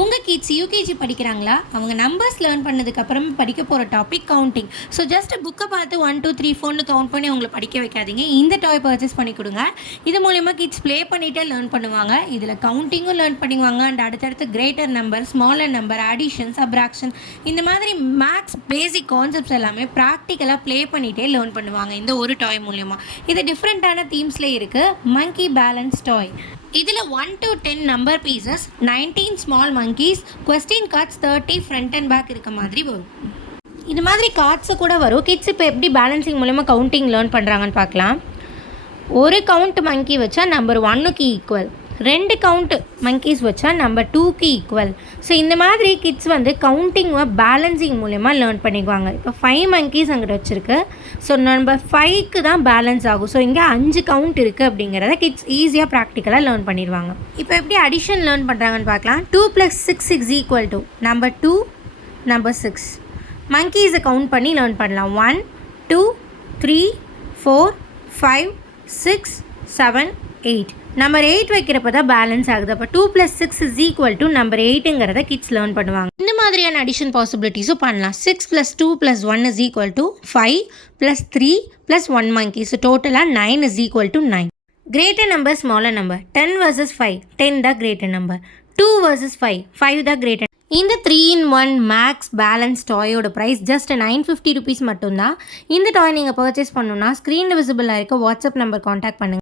உங்கள் kids UKG படிக்கிறாங்களா? அவங்க நம்பர்ஸ் லேர்ன் பண்ணதுக்கப்புறம் படிக்க போகிற டாபிக் கவுண்டிங். ஸோ ஜஸ்ட் புக்கை பார்த்து 1 2 3 4ன்னு கவுண்ட் பண்ணி அவங்களை படிக்க வைக்காதீங்க. இந்த டாய் பர்ச்சேஸ் பண்ணி கொடுங்க. இது மூலிமா கிட்ஸ் ப்ளே பண்ணிகிட்டே லேர்ன் பண்ணுவாங்க. இதில் கவுண்டிங்கும் லேர்ன் பண்ணுவாங்க. அண்ட் அடுத்தடுத்து greater number, smaller number, addition, subtraction, இந்த மாதிரி மேக்ஸ் பேசிக் கான்செப்ட்ஸ் எல்லாமே ப்ராக்டிக்கலாக ப்ளே பண்ணிகிட்டே லேர்ன் பண்ணுவாங்க இந்த ஒரு டாய் மூலிமா. இது டிஃப்ரெண்ட்டான தீம்ஸில் இருக்குது. Monkey balance toy. இதில் 1 to 10 number pieces, 19 small monkeys, question cards 30 front and back இருக்க மாதிரி வரும். இது மாதிரி கார்ட்ஸு கூட வரும். கிட்ஸ் இப்போ எப்படி பேலன்சிங் மூலமா கவுண்டிங் லேர்ன் பண்ணுறாங்கன்னு பார்க்கலாம். ஒரு கவுண்ட் மங்கி வச்சா நம்பர் 1க்கு ஈக்குவல், 2 கவுண்ட் மங்கீஸ் வச்சா நம்பர் 2க்கு ஈக்குவல். ஸோ இந்த மாதிரி கிட்ஸ் கவுண்டிங்கை பேலன்சிங் மூலமா லேர்ன் பண்ணிக்குவாங்க. இப்போ 5 மங்கீஸ் அங்கிட்ட வச்சுருக்கு. ஸோ நம்பர் 5க்கு தான் பேலன்ஸ் ஆகும். ஸோ இங்கே 5 கவுண்ட் இருக்குது அப்படிங்கிறத கிட்ஸ் ஈஸியாக ப்ராக்டிக்கலாக லேர்ன் பண்ணிடுவாங்க. இப்போ எப்படி அடிஷன் லேர்ன் பண்ணுறாங்கன்னு பார்க்கலாம். 2 + 6 is equal to number 2, number 6. மங்கீஸை கவுண்ட் பண்ணி லேர்ன் பண்ணலாம். 1 2 3 4 5 6 7 8. நம்பர் 8 வைக்கிறப்ப தான் பேலன்ஸ் ஆகுது. அப்போ 2 + 6 is equal to நம்பர் 8ங்கிறத கிட்ஸ் லேர்ன் பண்ணுவாங்க. இந்த மாதிரியான அடிஷன் பாசிபிலிட்டிஸும் பண்ணலாம். 6 + 2 + 1 is equal to 5 + 3 + 1 monkey. So டோட்டலாக 9 is equal to 9. Greater number, smaller number. 10 versus 5, 10 தான் கிரேட்டர் நம்பர். 2 versus 5, 5 தான் கிரேட்டர். இந்த 3-in-1 மேக்ஸ் பேலன்ஸ் டாயோட ப்ரைஸ் ஜஸ்ட் 950 rupees மட்டும்தான். இந்த டாய் நீங்கள் பர்ச்சேஸ் பண்ணணுன்னா ஸ்க்ரீனில் விசிபிளாக இருக்க வாட்ஸ்அப் நம்பர் காண்டாக்ட் பண்ணுங்கள்.